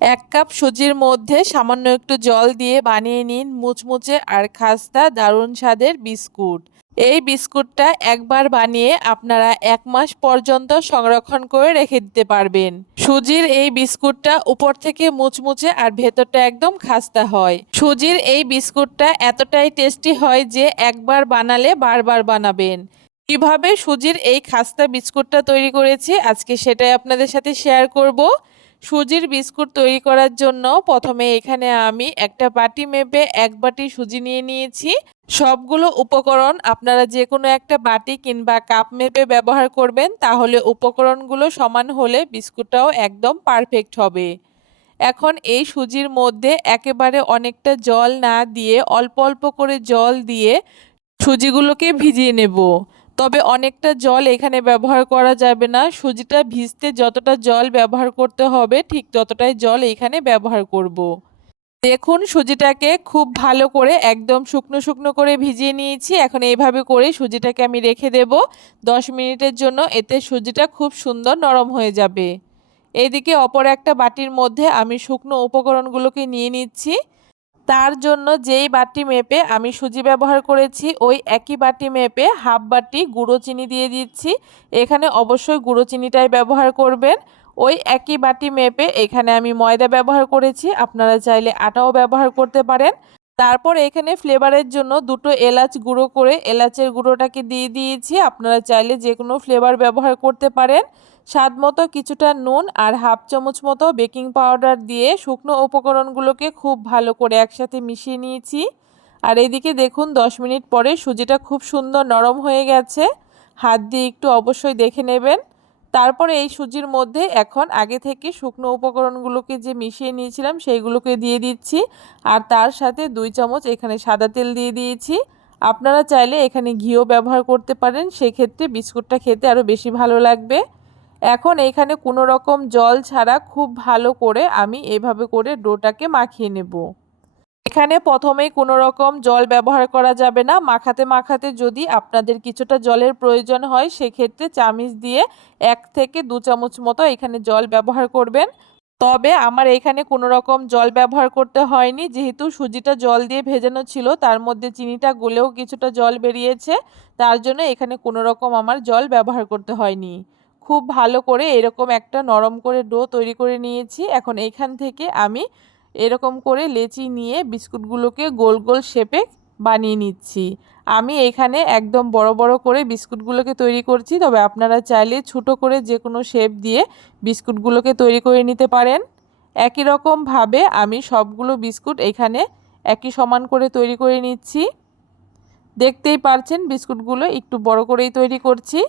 এক কাপ সুজির মধ্যে সামান্য একটু জল দিয়ে বানিয়ে নিন মুচমুচে আর খাস্তা দারুণ স্বাদের বিস্কুট। এই বিস্কুটটা একবার বানিয়ে আপনারা এক মাস পর্যন্ত সংরক্ষণ করে রেখে দিতে পারবেন। সুজির এই বিস্কুটটা উপর থেকে মুচমুচে আর ভেতরটা একদম খাস্তা হয়। সুজির এই বিস্কুটটা এতটাই টেস্টি হয় যে একবার বানালে বারবার বানাবেন। কীভাবে সুজির এই খাস্তা বিস্কুটটা তৈরি করেছি আজকে সেটাই আপনাদের সাথে শেয়ার করব। সুজির বিস্কুট তৈরি করার জন্য প্রথমে এখানে আমি একটা বাটি মেপে এক বাটি সুজি নিয়ে নিয়েছি। সবগুলো উপকরণ আপনারা যে কোনো একটা বাটি কিংবা কাপ মেপে ব্যবহার করবেন, তাহলে উপকরণগুলো সমান হলে বিস্কুটটাও একদম পারফেক্ট হবে। এখন এই সুজির মধ্যে একেবারে অনেকটা জল না দিয়ে অল্প অল্প করে জল দিয়ে সুজিগুলোকে ভিজিয়ে নেব। তবে অনেকটা জল এখানে ব্যবহার করা যাবে না। সুজিটা ভিজতে যতটা জল ব্যবহার করতে হবে, ঠিক ততটাই জল এখানে ব্যবহার করব। দেখুন সুজিটাকে খুব ভালো করে একদম শুকনো শুকনো করে ভিজিয়ে নিয়েছি। এখন এইভাবে করে সুজিটাকে আমি রেখে দেব। দশ মিনিটের জন্য এতে সুজিটা খুব সুন্দর নরম হয়ে যাবে। এইদিকে অপর একটা বাটির মধ্যে আমি শুকনো উপকরণগুলোকে নিয়ে নিচ্ছি। তার জন্য যেই বাটি মেপে আমি সুজি ব্যবহার করেছি, ওই একই বাটি মেপে হাফ বাটি গুঁড়ো চিনি দিয়ে দিচ্ছি। এখানে অবশ্যই গুঁড়ো চিনিটাই ব্যবহার করবেন। ওই একই বাটি মেপে এখানে আমি ময়দা ব্যবহার করেছি, আপনারা চাইলে আটাও ব্যবহার করতে পারেন। তারপর এখানে ফ্লেভারের জন্য দুটো এলাচ গুঁড়ো করে এলাচের গুঁড়োটাকে দিয়ে দিয়েছি। আপনারা চাইলে যে কোনো ফ্লেভার ব্যবহার করতে পারেন। স্বাদ মতো কিছুটা নুন আর হাফ চামচ মতো বেকিং পাউডার দিয়ে শুকনো উপকরণগুলোকে খুব ভালো করে একসাথে মিশিয়ে নিয়েছি। আর এদিকে দেখুন 10 মিনিট পরে সুজিটা খুব সুন্দর নরম হয়ে গেছে। হাত দিয়ে একটু অবশ্যই দেখে নেবেন। তারপরে এই সুজির মধ্যে এখন আগে থেকে শুকনো উপকরণগুলোকে যে মিশিয়ে নিয়েছিলাম, সেইগুলোকে দিয়ে দিচ্ছি। আর তার সাথে দুই চামচ এখানে সাদা তেল দিয়ে দিয়েছি। আপনারা চাইলে এখানে ঘিও ব্যবহার করতে পারেন, সেক্ষেত্রে বিস্কুটটা খেতে আরও বেশি ভালো লাগবে। এখন এখানে কোনো রকম জল ছাড়া খুব ভালো করে আমি এভাবে করে ডোটাকে মাখিয়ে নেব। এখানে প্রথমেই কোনো রকম জল ব্যবহার করা যাবে না। মাখাতে মাখাতে যদি আপনাদের কিছুটা জলের প্রয়োজন হয়, সেক্ষেত্রে চামিচ দিয়ে এক থেকে দু চামচ মতো এখানে জল ব্যবহার করবেন। তবে আমার এখানে কোনো রকম জল ব্যবহার করতে হয়নি। যেহেতু সুজিটা জল দিয়ে ভেজানো ছিল, তার মধ্যে চিনিটা গলেও কিছুটা জল বেরিয়েছে। তার জন্য এখানে কোনো রকম আমার জল ব্যবহার করতে হয়নি। খুব ভালো করে এরকম একটা নরম করে ডো তৈরি করে নিয়েছি। এখন এইখান থেকে আমি এরকম করে লেচি নিয়ে বিস্কুটগুলোকে গোল গোল শেপে বানিয়ে নিচ্ছি। আমি এখানে একদম বড় বড় করে বিস্কুটগুলোকে তৈরি করছি। তবে আপনারা চাইলে ছোটো করে যে কোনো শেপ দিয়ে বিস্কুটগুলোকে তৈরি করে নিতে পারেন। একই রকমভাবে আমি সবগুলো বিস্কুট এখানে একই সমান করে তৈরি করে নিচ্ছি। দেখতেই পারছেন বিস্কুটগুলো একটু বড় করেই তৈরি করছি।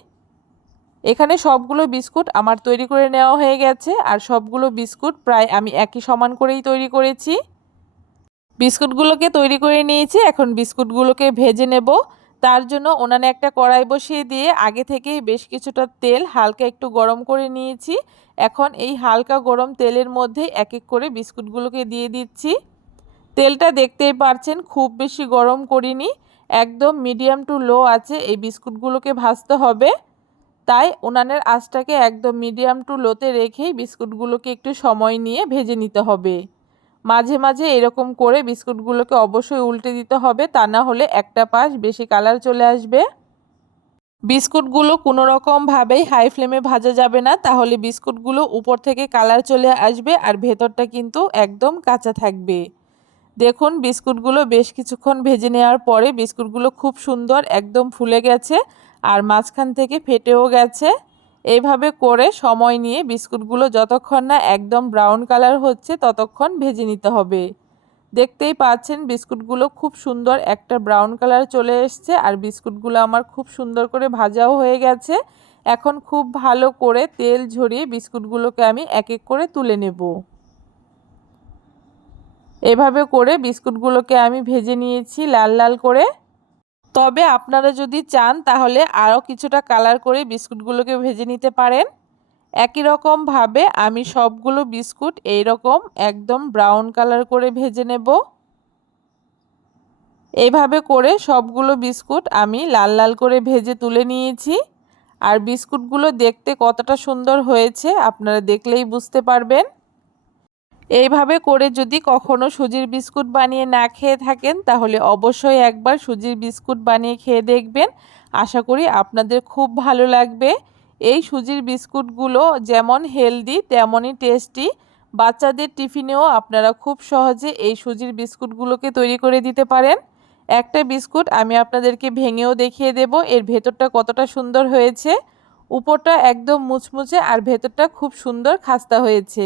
এখানে সবগুলো বিস্কুট আমার তৈরি করে নেওয়া হয়ে গেছে, আর সবগুলো বিস্কুট প্রায় আমি একই সমান করেই তৈরি করেছি। বিস্কুটগুলোকে তৈরি করে নিয়েছি, এখন বিস্কুটগুলোকে ভেজে নেব। তার জন্য ওনানে একটা কড়াই বসিয়ে দিয়ে আগে থেকেই বেশ কিছুটা তেল হালকা একটু গরম করে নিয়েছি। এখন এই হালকা গরম তেলের মধ্যে এক এক করে বিস্কুটগুলোকে দিয়ে দিচ্ছি। তেলটা দেখতেই পারছেন খুব বেশি গরম করিনি, একদম মিডিয়াম টু লো আছে, এই বিস্কুটগুলোকে ভাজতে হবে। তাই উনানের আঁচটাকে একদম মিডিয়াম টু লোতে রেখেই বিস্কুটগুলোকে একটু সময় নিয়ে ভেজে নিতে হবে। মাঝে মাঝে এরকম করে বিস্কুটগুলোকে অবশ্যই উল্টে দিতে হবে, তা না হলে একটা পাশ বেশি কালার চলে আসবে। বিস্কুটগুলো কোনো রকমভাবেই হাই ফ্লেমে ভাজা যাবে না, তাহলে বিস্কুটগুলো উপর থেকে কালার চলে আসবে আর ভেতরটা কিন্তু একদম কাঁচা থাকবে। দেখুন, বিস্কুটগুলো বেশ কিছুক্ষণ ভেজে নেওয়ার পরে বিস্কুটগুলো খুব সুন্দর একদম ফুলে গেছে আর মাঝখান থেকে ফেটেও গেছে। এইভাবে করে সময় নিয়ে বিস্কুটগুলো যতক্ষণ না একদম ব্রাউন কালার হচ্ছে, ততক্ষণ ভেজে নিতে হবে। দেখতেই পাচ্ছেন, বিস্কুটগুলো খুব সুন্দর একটা ব্রাউন কালার চলে এসছে আর বিস্কুটগুলো আমার খুব সুন্দর করে ভাজাও হয়ে গেছে। এখন খুব ভালো করে তেল ঝরিয়ে বিস্কুটগুলোকে আমি এক এক করে তুলে নেব। এভাবে করে বিস্কুটগুলোকে আমি ভেজে নিয়েছি লাল লাল করে। তবে আপনারা যদি চান, তাহলে আরও কিছুটা কালার করে বিস্কুটগুলোকে ভেজে নিতে পারেন। একই রকমভাবে আমি সবগুলো বিস্কুট এই রকম একদম ব্রাউন কালার করে ভেজে নেব। এইভাবে করে সবগুলো বিস্কুট আমি লাল লাল করে ভেজে তুলে নিয়েছি। আর বিস্কুটগুলো দেখতে কতটা সুন্দর হয়েছে আপনারা দেখলেই বুঝতে পারবেন। এইভাবে করে যদি কখনো সুজির বিস্কুট বানিয়ে না খেয়ে থাকেন, তাহলে অবশ্যই একবার সুজির বিস্কুট বানিয়ে খেয়ে দেখবেন। আশা করি আপনাদের খুব ভালো লাগবে। এই সুজির বিস্কুটগুলো যেমন হেলদি, তেমনই টেস্টি। বাচ্চাদের টিফিনেও আপনারা খুব সহজে এই সুজির বিস্কুটগুলোকে তৈরি করে দিতে পারেন। একটা বিস্কুট আমি আপনাদেরকে ভেঙেও দেখিয়ে দেব, এর ভেতরটা কতটা সুন্দর হয়েছে। উপরটা একদম মুচমুচে আর ভেতরটা খুব সুন্দর খাস্তা হয়েছে।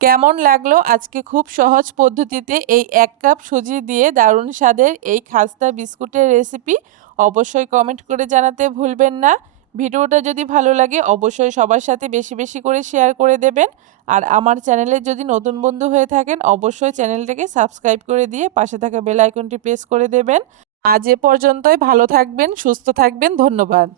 কেমন লাগল আজকে খুব সহজ পদ্ধতিতে এই এক কাপ সুজি দিয়ে দারুণ স্বাদের এই খাস্তা বিস্কুটের রেসিপি অবশ্যই কমেন্ট করে জানাতে ভুলবেন না। ভিডিওটা যদি ভালো লাগে, অবশ্যই সবার সাথে বেশি বেশি করে শেয়ার করে দেবেন। আর আমার চ্যানেলে যদি নতুন বন্ধু হয়ে থাকেন, অবশ্যই চ্যানেলটাকে সাবস্ক্রাইব করে দিয়ে পাশে থাকা বেল আইকনটি প্রেস করে দেবেন। আজ এ পর্যন্তই, ভালো থাকবেন, সুস্থ থাকবেন, ধন্যবাদ।